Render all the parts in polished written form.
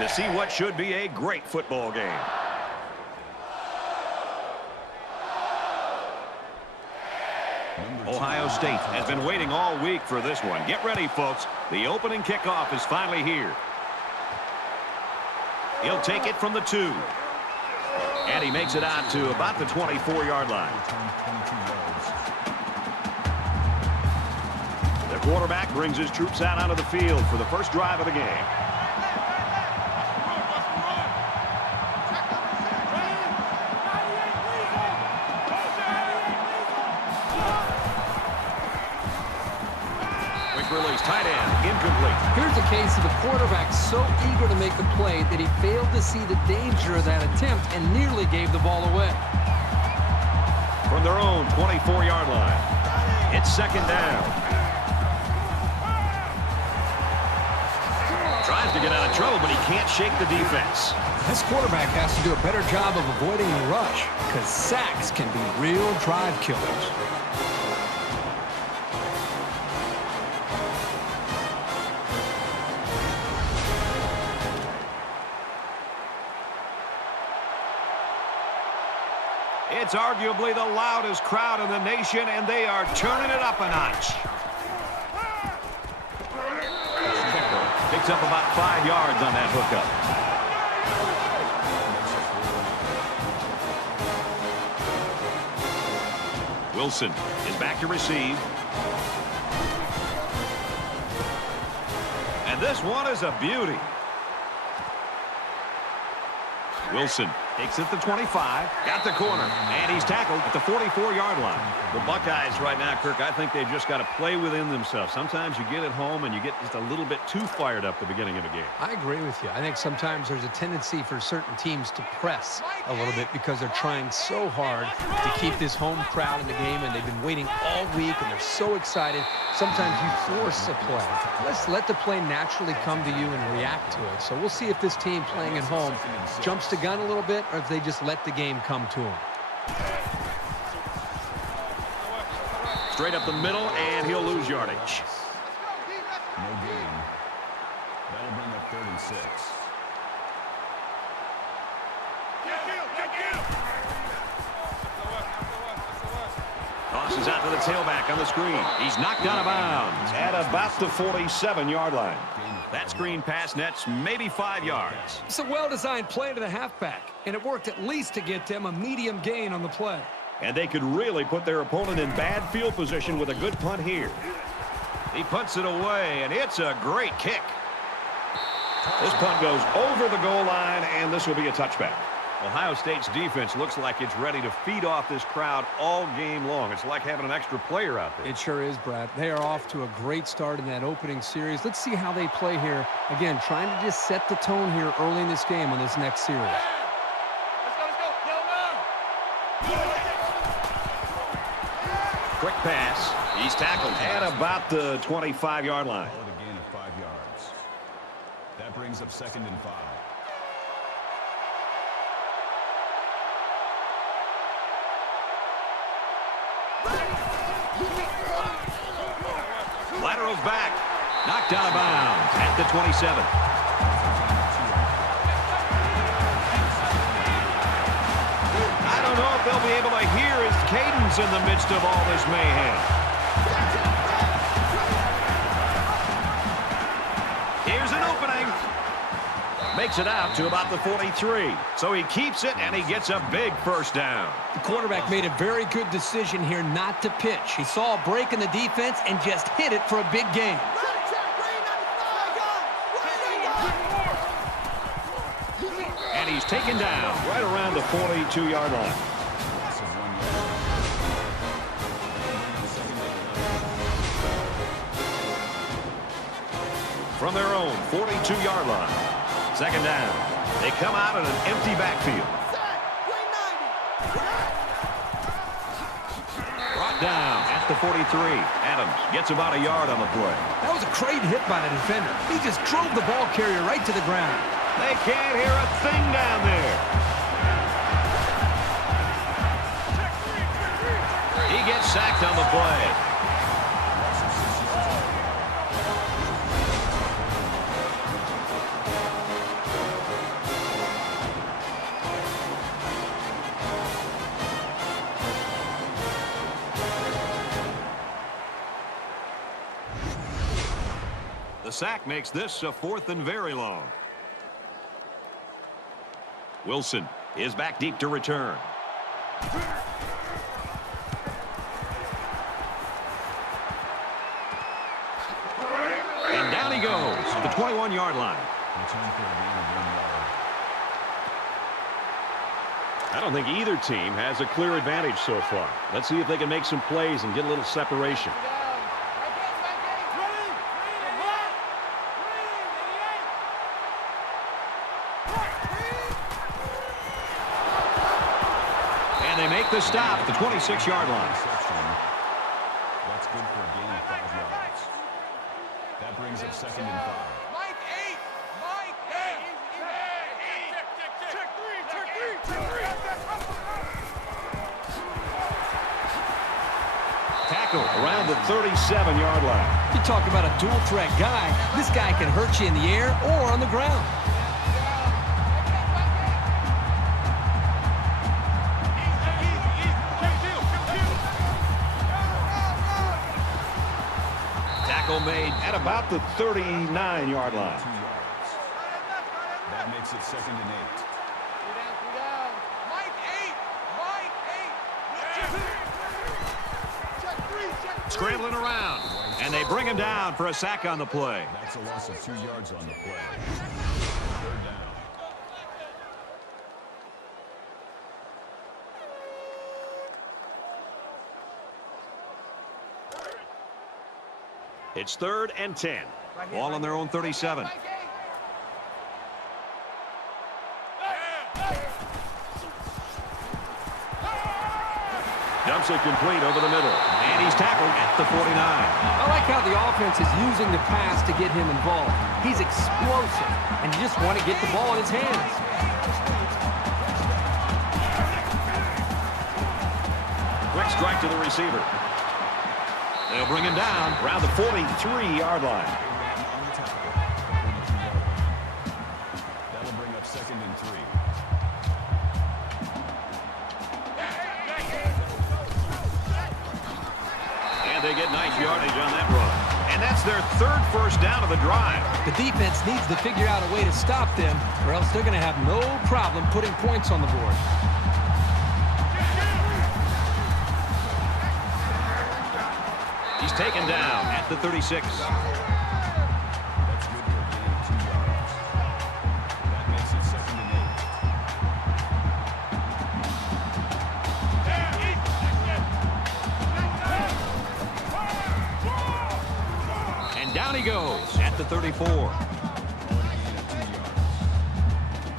to see what should be a great football game. Ohio State has been waiting all week for this one. Get ready, folks. The opening kickoff is finally here. He'll take it from the 2. And he makes it out to about the 24-yard line. The quarterback brings his troops out onto the field for the first drive of the game. Release, tight end, incomplete. Here's a case of the quarterback so eager to make the play that he failed to see the danger of that attempt and nearly gave the ball away. From their own 24-yard line, it's second down. Tries to get out of trouble, but he can't shake the defense. This quarterback has to do a better job of avoiding the rush because sacks can be real drive killers. It's arguably the loudest crowd in the nation, and they are turning it up a notch. Picks up about 5 yards on that hookup. Wilson is back to receive. And this one is a beauty. Wilson takes it to 25, got the corner, and he's tackled at the 44-yard line. The Buckeyes right now, Kirk, I think they've just got to play within themselves. Sometimes you get at home and you get just a little bit too fired up at the beginning of a game. I agree with you. I think sometimes there's a tendency for certain teams to press a little bit because they're trying so hard to keep this home crowd in the game, and they've been waiting all week, and they're so excited. Sometimes you force a play. Let's let the play naturally come to you and react to it. So we'll see if this team playing at home jumps the gun a little bit or if they just let the game come to them. Straight up the middle, and he'll lose yardage. No gain. That'll bring up 3rd and 6. Tosses out to the tailback on the screen. He's knocked out of bounds at about the 47-yard line. That screen pass nets maybe 5 yards. It's a well-designed play to the halfback, and it worked at least to get them a medium gain on the play. And they could really put their opponent in bad field position with a good punt here. He punts it away, and it's a great kick. This punt goes over the goal line, and this will be a touchback. Ohio State's defense looks like it's ready to feed off this crowd all game long. It's like having an extra player out there. It sure is, Brad. They are off to a great start in that opening series. Let's see how they play here. Again, trying to just set the tone here early in this game on this next series. Quick pass. He's tackled at about the 25-yard line. A gain of 5 yards. That brings up 2nd and 5. Lateral's back. Knocked out of bounds at the 27. I don't know if they'll be able to hear his cadence in the midst of all this mayhem. Here's an opening. Makes it out to about the 43. So he keeps it, and he gets a big first down. The quarterback made a very good decision here not to pitch. He saw a break in the defense and just hit it for a big gain. And he's taken down right around the 42-yard line. From their own 42-yard line. 2nd down. They come out in an empty backfield. Brought down at the 43. Adams gets about a yard on the play. That was a great hit by the defender. He just drove the ball carrier right to the ground. They can't hear a thing down there. He gets sacked on the play. sack makes this a 4th and very long. Wilson is back deep to return. And down he goes at the 21-yard line. I don't think either team has a clear advantage so far. Let's see if they can make some plays and get a little separation. And they make the stop at the 26-yard line. That's good for a gain of 5 yards. That brings up 2nd and 5. Tackle around the 37-yard line. You talk about a dual threat guy. This guy can hurt you in the air or on the ground. Tackle made at about the 39-yard line. 2 yards. That makes it 2nd and 8. Scrambling around, and they bring him down for a sack on the play. That's a loss of 2 yards on the play. 3rd down. It's 3rd and 10. Ball on their own 37. Dumps it complete over the middle. And he's tackled at the 49. I like how the offense is using the pass to get him involved. He's explosive, and you just want to get the ball in his hands. Quick strike to the receiver. They'll bring him down around the 43-yard line. That'll bring up 2nd and 3. They get nice yardage on that run. And that's their 3rd first down of the drive. The defense needs to figure out a way to stop them, or else they're going to have no problem putting points on the board. He's taken down at the 36. That's good for a gain of 2 yards. That makes it 2nd and 8. And down he goes at the 34.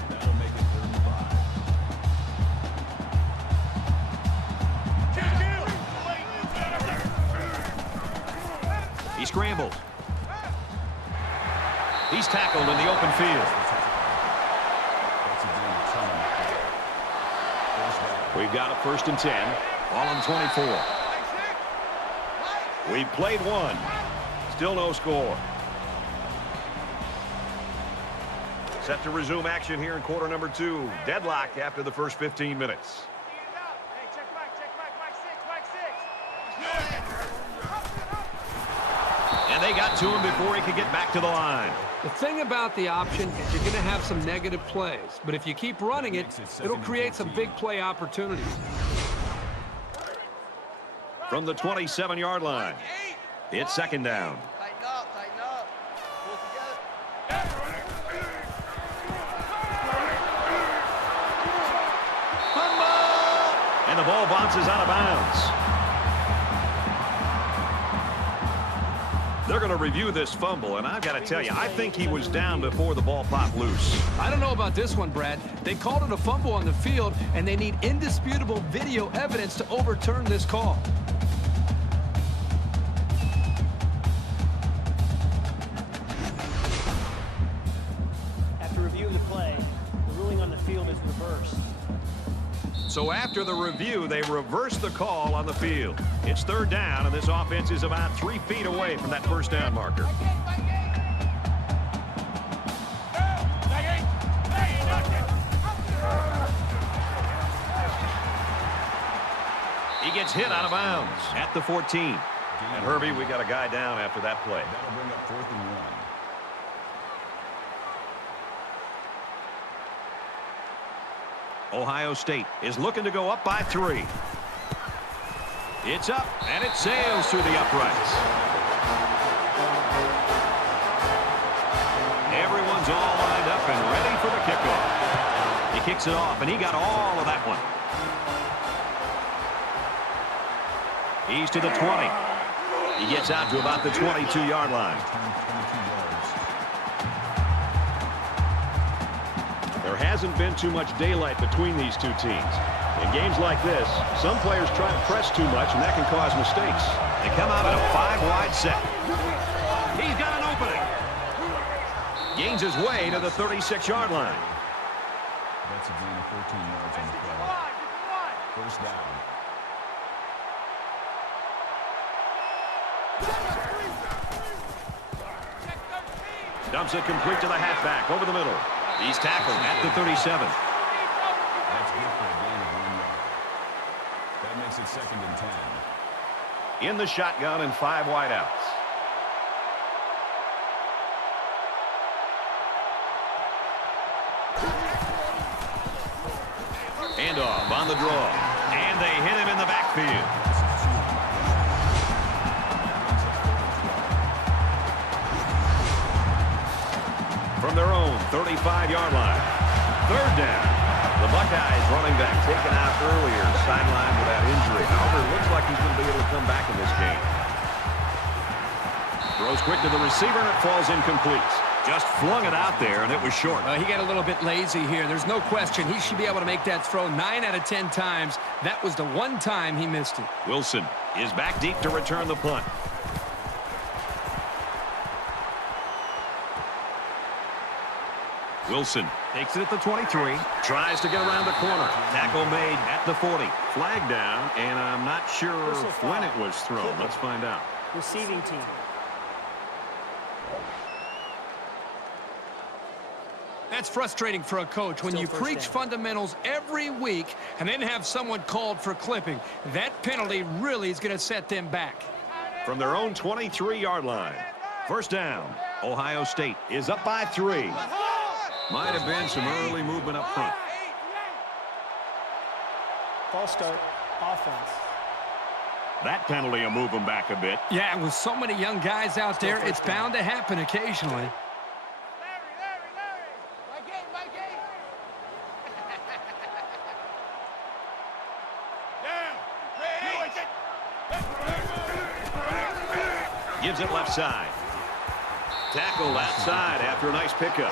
That'll make it 3rd and 5. He scrambles. He's tackled in the open field. That's a gain of 10. We've got a 1st and 10. Ball on 24. We've played one. Still no score. Set to resume action here in quarter number 2. Deadlocked after the first 15 minutes. And they got to him before he could get back to the line. The thing about the option is you're going to have some negative plays, but if you keep running it, it'll create some big play opportunities. From the 27-yard line, it's 2nd down. Tighten up, tighten up. Pull together. And the ball bounces out of bounds. They're going to review this fumble, and I've got to tell you, I think he was down before the ball popped loose. I don't know about this one, Brad. They called it a fumble on the field, and they need indisputable video evidence to overturn this call. After reviewing the play, the ruling on the field is reversed. So after the review, they reverse the call on the field. It's 3rd down, and this offense is about 3 feet away from that first down marker. He gets hit out of bounds at the 14. And Herbie, we got a guy down after that play. That'll bring up 4th and 1. Ohio State is looking to go up by 3. It's up, and it sails through the uprights. Everyone's all lined up and ready for the kickoff. He kicks it off, and he got all of that one. He's to the 20. He gets out to about the 22-yard line. There hasn't been too much daylight between these two teams. In games like this, some players try to press too much, and that can cause mistakes. They come out in a 5-wide set. He's got an opening. Gains his way to the 36-yard line. That's a gain of 14 yards on the play. First down. Dumps it complete to the halfback over the middle. He's tackled at the 37. That's good for a gain of 1 yard. That makes it 2nd and 10. In the shotgun and 5 wideouts. Handoff on the draw. And they hit him in the backfield. From their own 35-yard line. 3rd down. The Buckeyes running back taken out earlier, sidelined with that injury. However, it looks like he's going to be able to come back in this game. Throws quick to the receiver, and it falls incomplete. Just flung it out there, and it was short. He got a little bit lazy here. There's no question he should be able to make that throw 9 out of 10 times. That was the one time he missed it. Wilson is back deep to return the punt. Wilson takes it at the 23. Tries to get around the corner. Tackle made at the 40. Flag down, and I'm not sure when it was thrown. Let's find out. Receiving team. That's frustrating for a coach when you preach fundamentals every week and then have someone called for clipping. That penalty really is going to set them back. From their own 23-yard line. First down. Ohio State is up by 3. Might have been some early movement up front. False start. Offense. That penalty will move them back a bit. Yeah, with so many young guys out there, it's bound to happen occasionally. Gives it left side. Tackled outside after a nice pickup.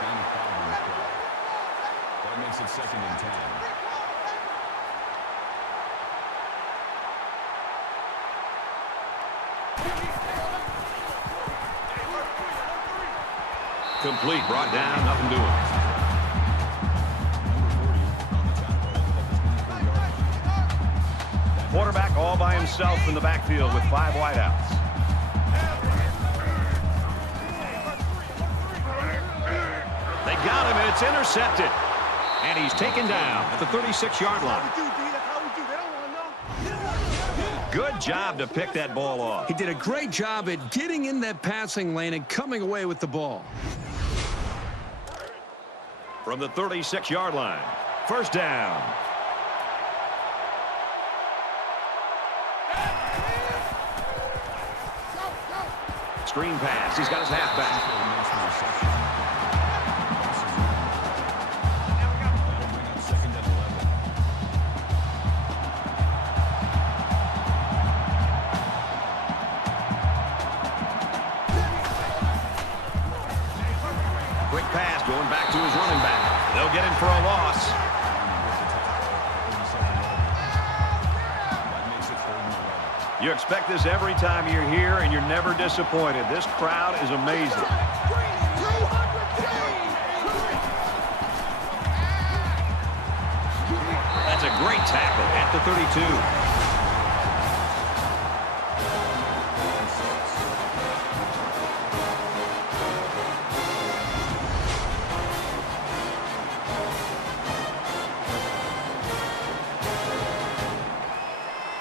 Gain of 5 on the play. That makes it 2nd and 10. Complete, brought down, nothing doing. Quarterback all by himself in the backfield with 5 wideouts. They got him, and it's intercepted. And he's taken down at the 36-yard line. Good job to pick that ball off. He did a great job at getting in that passing lane and coming away with the ball. From the 36-yard line. First down. Screen pass. He's got his halfback. Quick pass going back to his running back. They'll get him for a loss. You expect this every time you're here, and you're never disappointed. This crowd is amazing. That's a great tackle at the 32.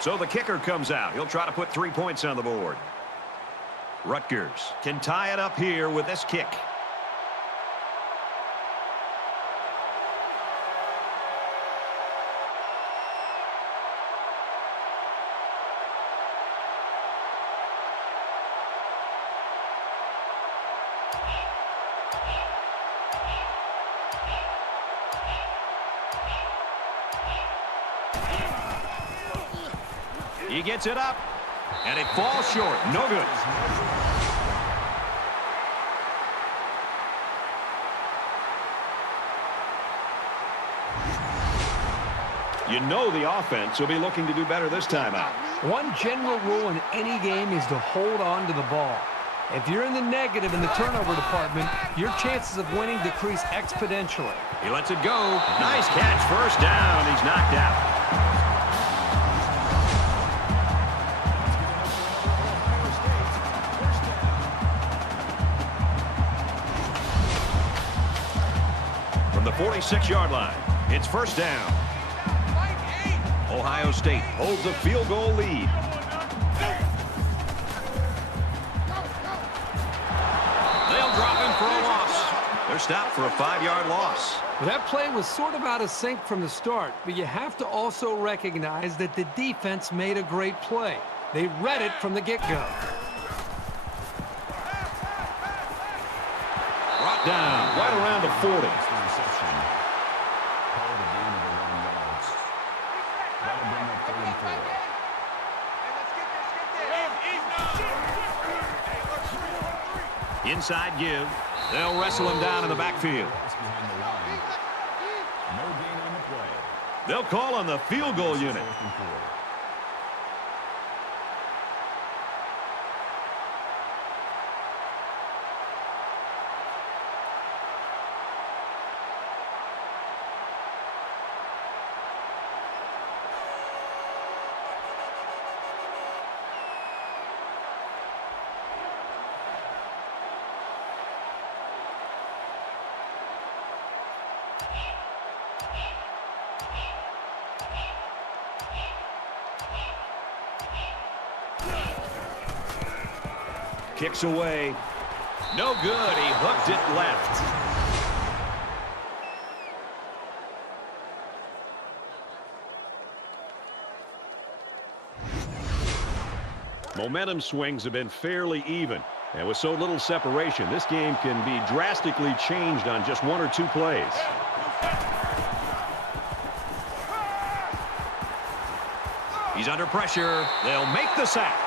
So the kicker comes out. He'll try to put 3 points on the board. Rutgers can tie it up here with this kick. . He gets it up, and it falls short. No good. You know the offense will be looking to do better this time out. One general rule in any game is to hold on to the ball. If you're in the negative in the turnover department, your chances of winning decrease exponentially. He lets it go. Nice catch. First down. He's knocked out. From the 46-yard line, it's first down. Ohio State holds a field goal lead. They'll drop him for a loss. They're stopped for a 5-yard loss. Well, that play was sort of out of sync from the start, but you have to also recognize that the defense made a great play. They read it from the get-go. Brought down right around the 40. Inside give. They'll wrestle him down in the backfield. They'll call on the field goal unit. Kicks away. No good. He hooked it left. Momentum swings have been fairly even. And with so little separation, this game can be drastically changed on just one or two plays. He's under pressure. They'll make the sack.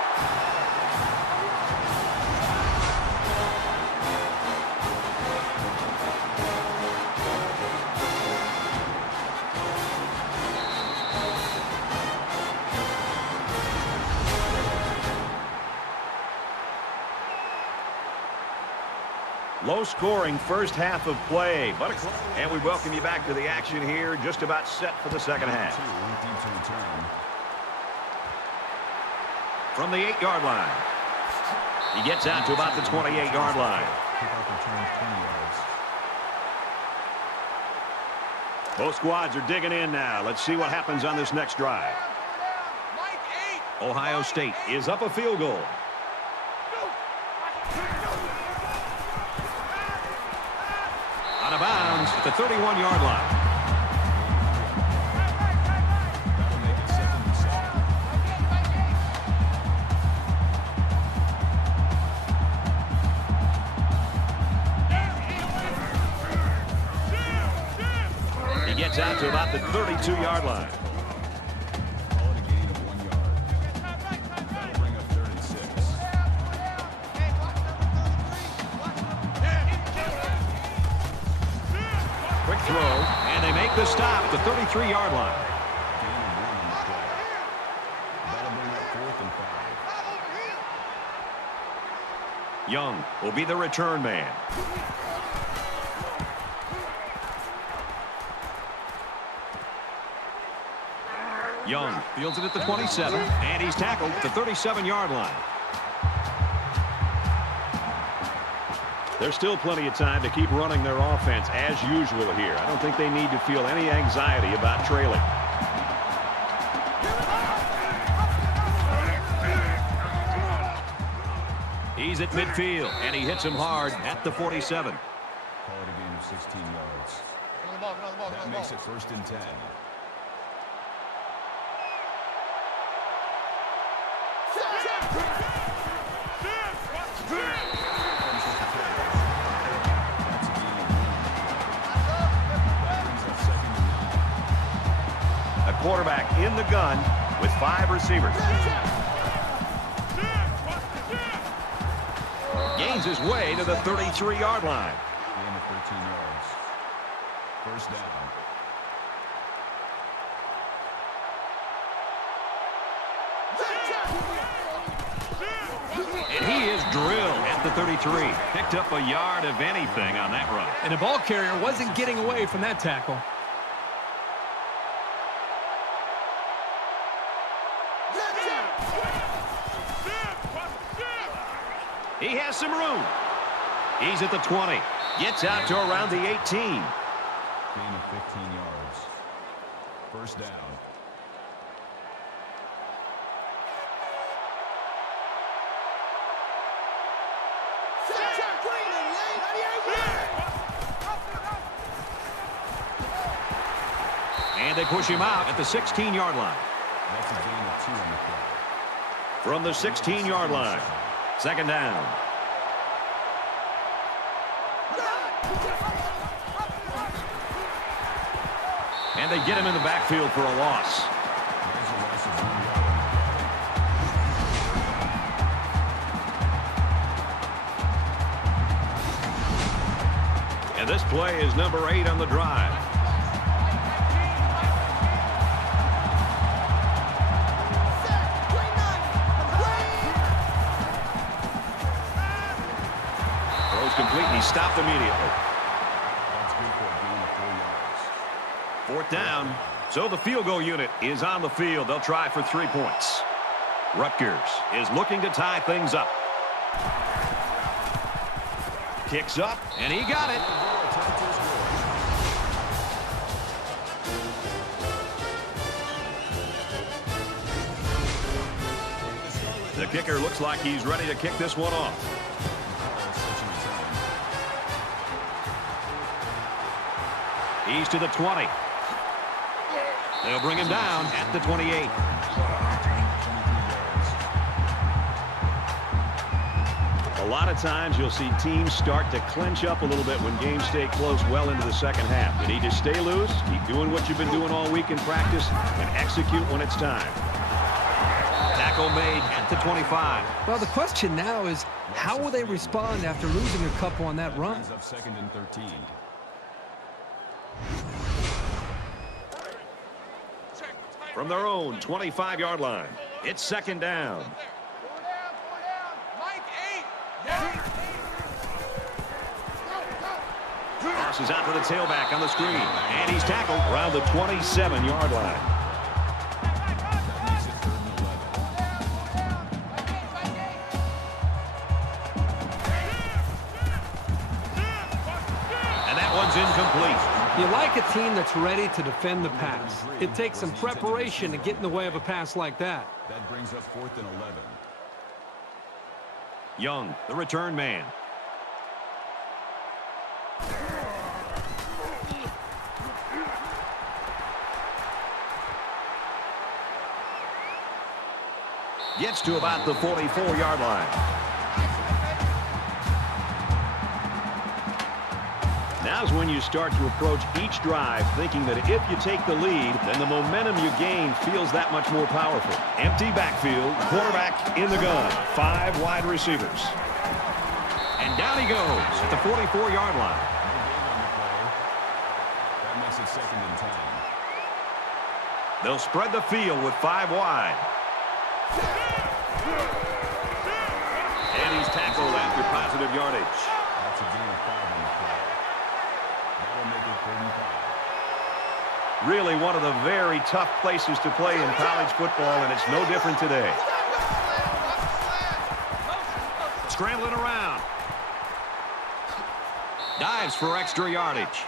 Low-scoring first half of play, and we welcome you back to the action here, just about set for the second half. From the 8-yard line, he gets out to about the 28-yard line. Both squads are digging in now. Let's see what happens on this next drive. Ohio State is up a field goal. Out of bounds at the 31-yard line. He gets out to about the 32-yard line. Call it a gain of 1 yard. That'll bring up 3rd and 6. Quick throw, and they make the stop at the 33-yard line. Gain of 1 on the play. That'll bring up 4th and 5. Young will be the return man. Young fields it at the 27, and he's tackled at the 37-yard line. There's still plenty of time to keep running their offense as usual here. I don't think they need to feel any anxiety about trailing. He's at midfield, and he hits him hard at the 47. Call it a gain of 16 yards. That makes it 1st and 10. A quarterback in the gun. with 5 receivers. Gains his way to the 33-yard line. Gain of 13 yards. First down. And he is drilled at the 33. Picked up a yard of anything on that run. And the ball carrier wasn't getting away from that tackle. He has some room. He's at the 20. Gets out to around the 18. Gain of 15 yards. First down. And they push him out at the 16-yard line. That's a gain of 2 on the play. From the 16-yard line. Second down. And they get him in the backfield for a loss. There's a loss of 1 yard. And this play is number 8 on the drive. Throws complete and he's stopped immediately. That's good for a gain of 4 yards. 4th down. So the field goal unit is on the field. They'll try for 3 points. Rutgers is looking to tie things up. Kicks up, and he got it. The kicker looks like he's ready to kick this one off. He's to the 20. They'll bring him down at the 28. A lot of times you'll see teams start to clinch up a little bit when games stay close well into the second half. You need to stay loose, keep doing what you've been doing all week in practice, and execute when it's time. Tackle made at the 25. Well, the question now is, how will they respond after losing a couple on that run? Up 2nd and 13. From their own 25-yard line, it's second down. Passes out to the tailback on the screen, and he's tackled around the 27-yard line. That makes it 3rd and 11. And that one's incomplete. You like a team that's ready to defend the pass. It takes some preparation to get in the way of a pass like that. That brings up 4th and 11. Young, the return man. Gets to about the 44-yard line. Now's when you start to approach each drive thinking that if you take the lead, then the momentum you gain feels that much more powerful. Empty backfield, quarterback in the gun, 5 wide receivers. And down he goes at the 44-yard line. That makes it 2nd and 10. They'll spread the field with 5 wide. And he's tackled after positive yardage. That's a gain of 5 on the play. That'll make it 3rd and 5. Really one of the very tough places to play in college football, and it's no different today. Scrambling around. Dives for extra yardage.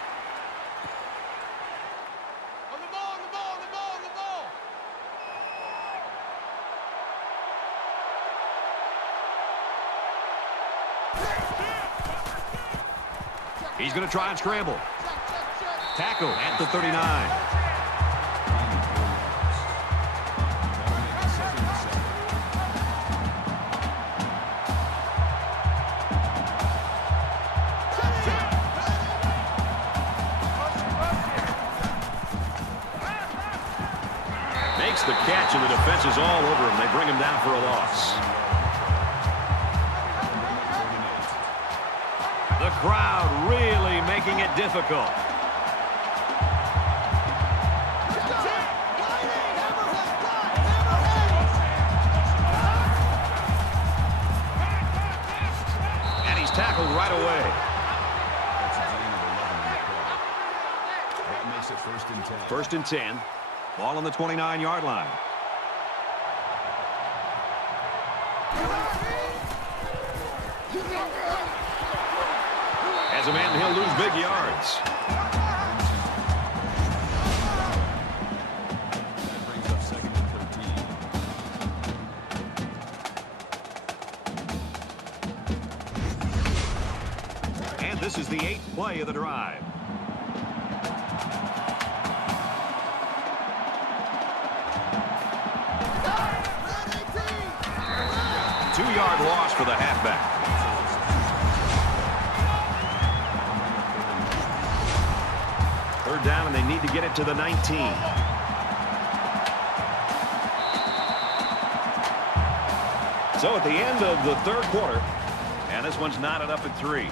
He's going to try and scramble. Tackle at the 39. makes the catch, and the defense is all over him. They bring him down for a loss. The crowd really making it difficult. And he's tackled right away. That's a gain of 11 in the play. That makes it 1st and 10. 1st and 10. Ball on the 29-yard line. As a man, he'll lose big yards. That brings up 2nd and 13. And this is the 8th play of the drive. 2-yard loss for the halfback. Third down, and they need to get it to the 19. So at the end of the 3rd quarter, and this one's knotted up at 3.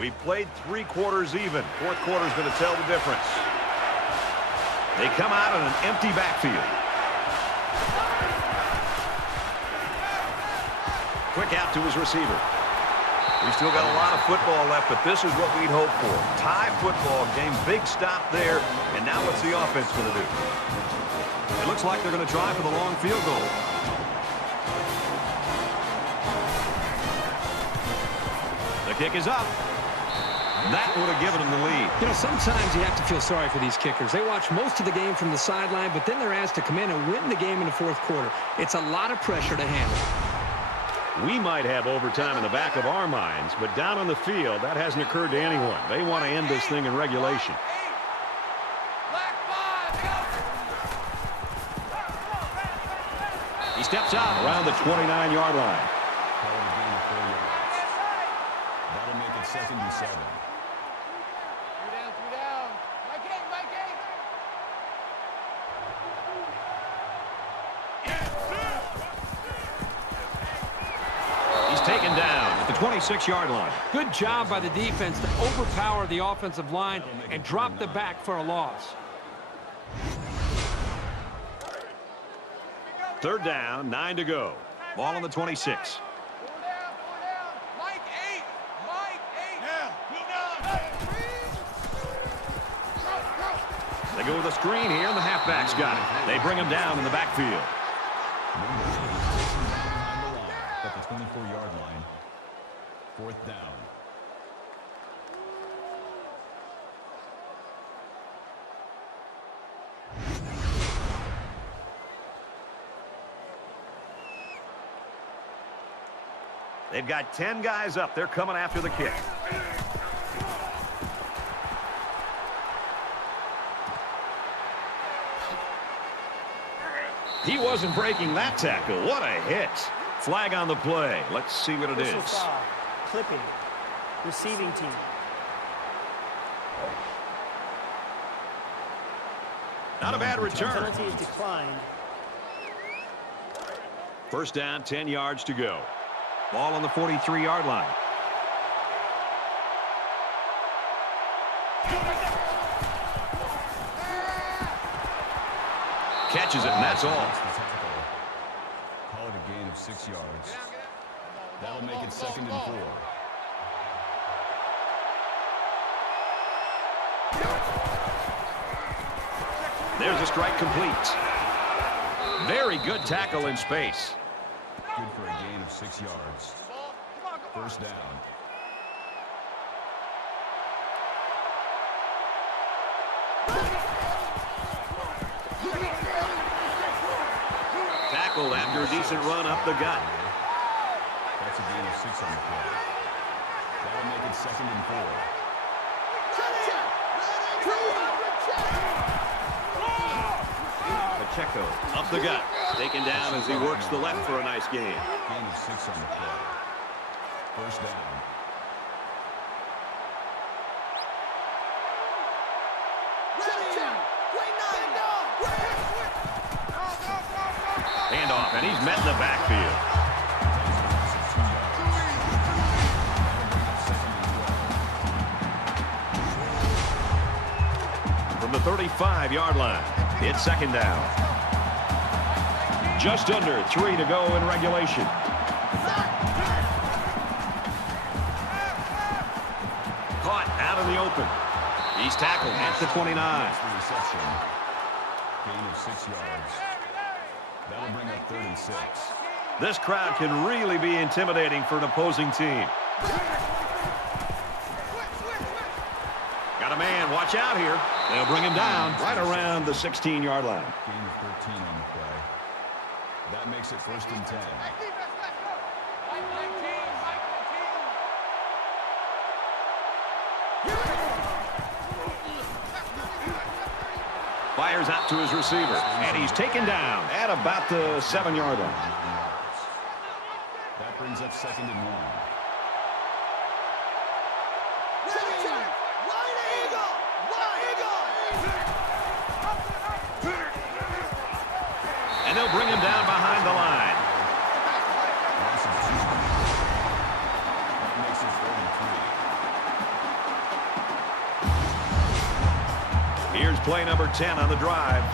We played 3 quarters even. 4th quarter is going to tell the difference. They come out in an empty backfield. Quick out to his receiver. We've still got a lot of football left, but this is what we'd hope for. Tie football game, big stop there, and now what's the offense going to do? It looks like they're going to try for the long field goal. The kick is up. That would have given them the lead. You know, sometimes you have to feel sorry for these kickers. They watch most of the game from the sideline, but then they're asked to come in and win the game in the 4th quarter. It's a lot of pressure to handle. We might have overtime in the back of our minds, but down on the field, that hasn't occurred to anyone. They want to end this thing in regulation. He steps out around the 29-yard line. Call it a gain of 4 yards. That'll make it 2nd and 7. 3 down. Mike eight. He's taken down at the 26-yard line. Good job by the defense to overpower the offensive line and drop the back for a loss. 3rd down, 9 to go. Ball on the 26. 4 down. Mike eight. Yeah, They go with a screen here, and the halfback's got it. They bring him down in the backfield. Behind the line at the 24-yard line. 4th down. They've got 10 guys up. They're coming after the kick. He wasn't breaking that tackle. What a hit. Flag on the play. Let's see what it Whistle is. foul. Clipping. Receiving team. Not a bad return. Penalty is declined. 1st down, 10 yards to go. Ball on the 43-yard line. Catches it, and that's all. Call it a gain of 6 yards. That'll make it 2nd and 4. There's a strike complete. Very good tackle in space. Good for a gain of 6 yards. 1st down. Tackled after a decent run up the gut. That's a gain of 6 on the play. That'll make it 2nd and 4. The Checo up the gut. Taken down as he works the left for a nice gain. Gain of 6 on the play. First down. Handoff, and he's met in the backfield. From the 35-yard line, it's second down. Just under 3 to go in regulation. Caught out in the open. He's tackled at the 29. Reception. Gain of 6 yards. That'll bring up 36. This crowd can really be intimidating for an opposing team. Got a man. Watch out here. They'll bring him down right around the 16-yard line. Gain of 13 on the play. That makes it first and 10. Fires out to his receiver, and he's taken down at about the 7-yard line. That brings up second and 1. And they'll bring him down behind the line. That makes it 33. Here's play number 10 on the drive.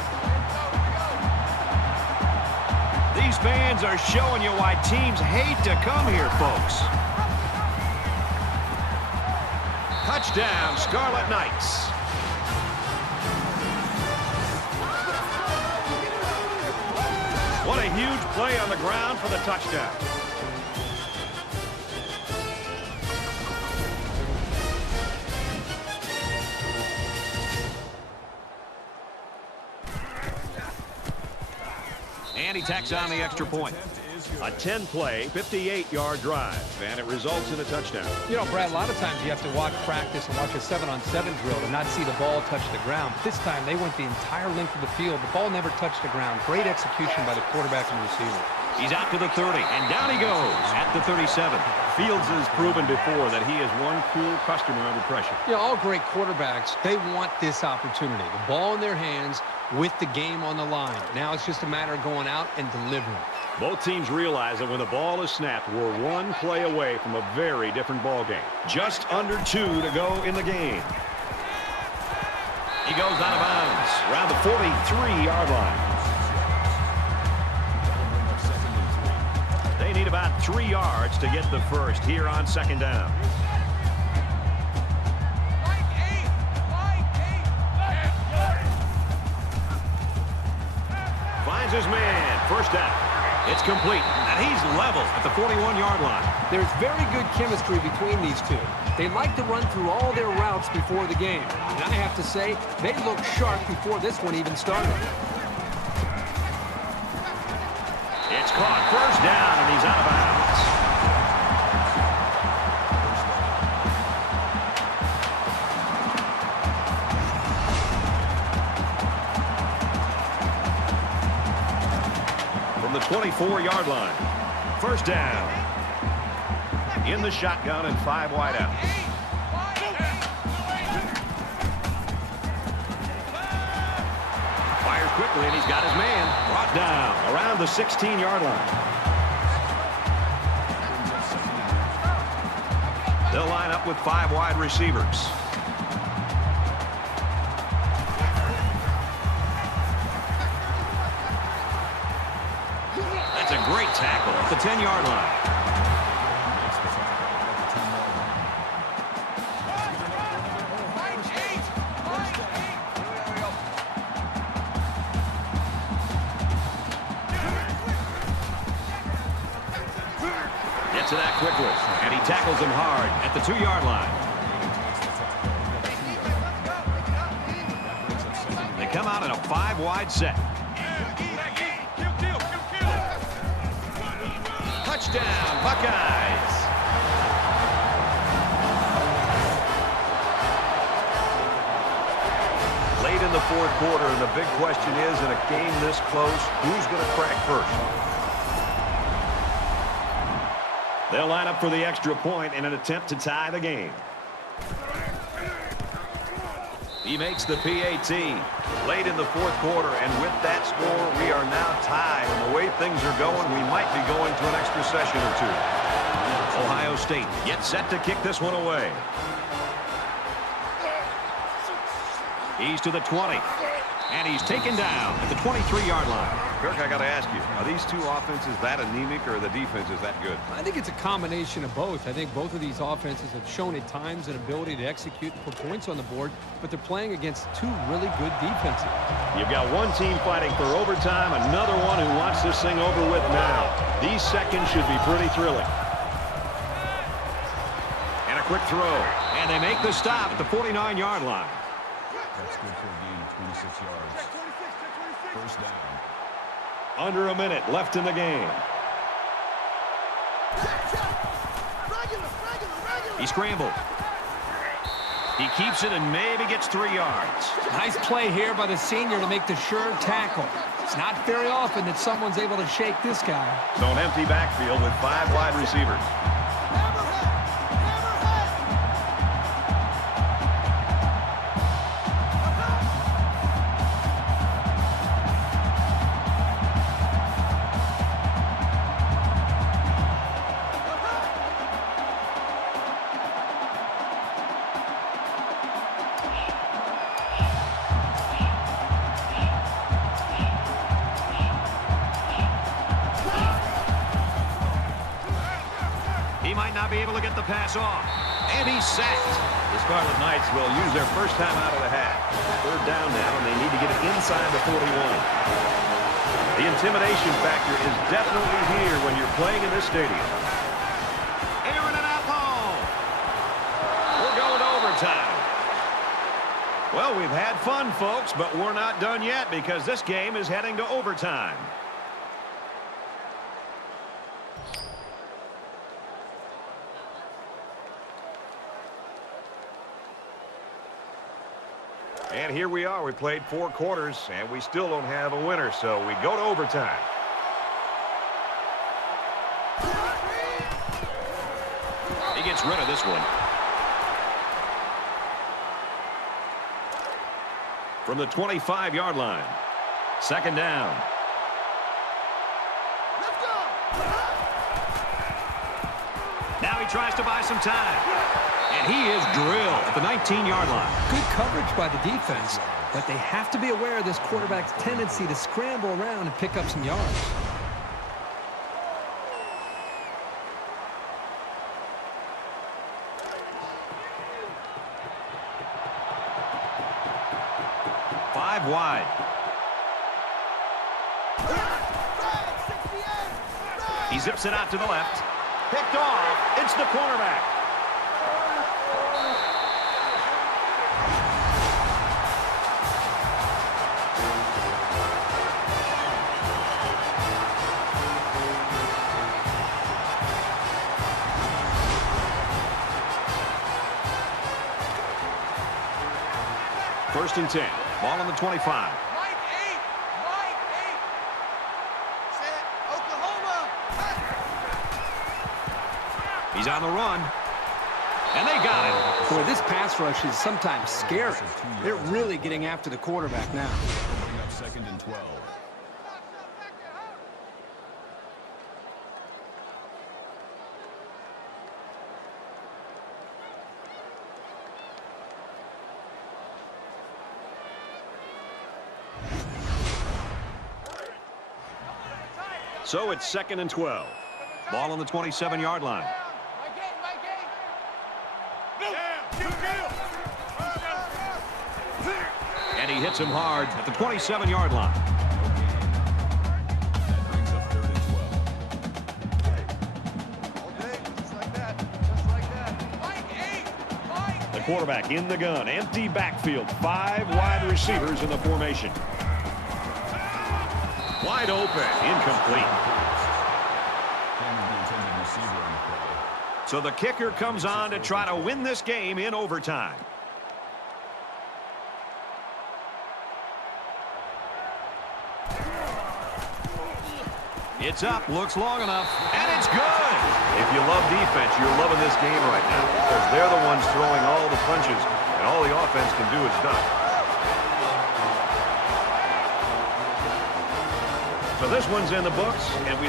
These fans are showing you why teams hate to come here, folks. Touchdown, Scarlet Knights. What a huge play on the ground for the touchdown. And he tacks on the extra point. A 10-play, 58-yard drive, and it results in a touchdown. You know, Brad, a lot of times you have to watch practice and watch a 7-on-7 drill to not see the ball touch the ground. But this time, they went the entire length of the field. The ball never touched the ground. Great execution by the quarterback and receiver. He's out to the 30, and down he goes at the 37. Fields has proven before that he is one cool customer under pressure. You know, all great quarterbacks, they want this opportunity. The ball in their hands with the game on the line. Now it's just a matter of going out and delivering. Both teams realize that when the ball is snapped, we're one play away from a very different ball game. Just under 2 to go in the game. He goes out of bounds around the 43-yard line. They need about 3 yards to get the first here on second down. Finds his man. First down. It's complete, and he's level at the 41-yard line. There's very good chemistry between these two. They like to run through all their routes before the game. And I have to say, they looked sharp before this one even started. It's caught. First down, and he's out of bounds. From the 24-yard line. First down. In the shotgun and 5 wide out. Fires quickly, and he's got his man brought down around the 16-yard line. They'll line up with 5 wide receivers. That's a great tackle at the 10-yard line. To that quickly, and he tackles him hard at the 2-yard line. They come out in a 5-wide set. Touchdown, Buckeyes. Lays late in the fourth quarter, and the big question is, in a game this close, who's going to crack first? They'll line up for the extra point in an attempt to tie the game. He makes the PAT late in the fourth quarter, and with that score, we are now tied. And the way things are going, we might be going to an extra session or two. Ohio State gets set to kick this one away. He's to the 20, and he's taken down at the 23-yard line. Kirk, I got to ask you, are these two offenses that anemic, or the defense is that good? I think it's a combination of both. I think both of these offenses have shown at times an ability to execute and put points on the board, but they're playing against two really good defenses. You've got one team fighting for overtime, another one who wants this thing over with now. These seconds should be pretty thrilling. And a quick throw, and they make the stop at the 49-yard line. That's good for a gain of 26 yards. First down. Under a minute left in the game. He scrambled. He keeps it and maybe gets 3 yards. Nice play here by the senior to make the sure tackle. It's not very often that someone's able to shake this guy. So an empty backfield with 5 wide receivers. Not be able to get the pass off. And he's sacked. The Scarlet Knights will use their first time out of the half. Third down now, and they need to get it inside the 41. The intimidation factor is definitely here when you're playing in this stadium. Airing it out home. We're going to overtime. Well, we've had fun, folks, but we're not done yet because this game is heading to overtime. And here we are. We played 4 quarters, and we still don't have a winner, so we go to overtime. He gets rid of this one. From the 25-yard line. Second down. Let's go! Now he tries to buy some time. And he is drilled at the 19-yard line. Good coverage by the defense, but they have to be aware of this quarterback's tendency to scramble around and pick up some yards. Five wide. He zips it out to the left. Picked off. It's the cornerback. First and 10. Ball on the 25. Mike 8. Set. Oklahoma. He's on the run. And they got it. Boy, this pass rush is sometimes scary. They're really getting after the quarterback now. Bring up second and 12. So it's second and 12. Ball on the 27-yard line. And he hits him hard at the 27-yard line. That brings up third and 12. All day, just like that. Just like that. Mike 8. The quarterback in the gun. Empty backfield. 5 wide receivers in the formation. Wide open. Incomplete. Hammered the intended receiver on the play. So the kicker comes on to try to win this game in overtime. It's up, looks long enough, and it's good. If you love defense, you're loving this game right now because they're the ones throwing all the punches, and all the offense can do is dunk. So this one's in the books, and we